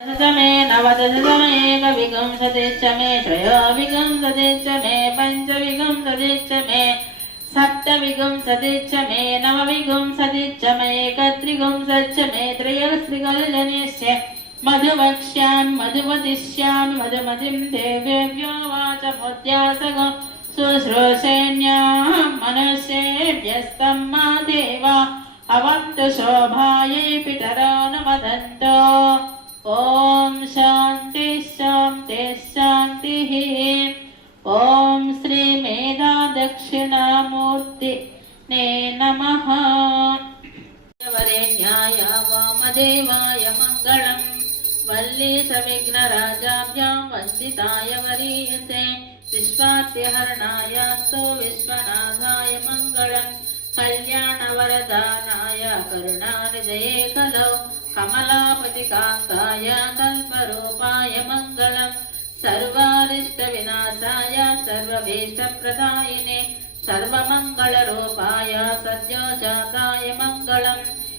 मे नवदशमे एकविंशतिश्च मे त्रयोविंशतिश्च मे पञ्चविंशतिश्च मे सप्तविंशतिश्च मे नवविंशतिश्च मे एकत्रिंशच्च मे त्रयस्त्रिकल्जनिश्च मधुवक्ष्यामि मधुमतिष्यामि मधुमतिं देवेभ्यो वाचमोद्यासगो शुश्रूषेण्याः मनुष्येभ्यस्तं मा देवा अवन्तु शोभायै पितरो न वदन्तो। ओम शांति शांति शांति। ओम श्री मेधा दक्षिणामूर्ति ने नमः। वरेण्याय वामदेवाय मंगलम् वल्ली सविघ्नराजाभ्यां वन्दिताय वरीयसे विश्वाद्यहरणायास्तु विश्वनाथाय मंगलम् कल्याणवरदानाय करुणानिधये खलौ कमलापतिकान्ताय कल्परूपाय मङ्गलम् सर्वारिष्टविनाशाय सर्वभीष्टप्रदायिने सर्वमङ्गलरूपाय सद्योजाताय मङ्गलम्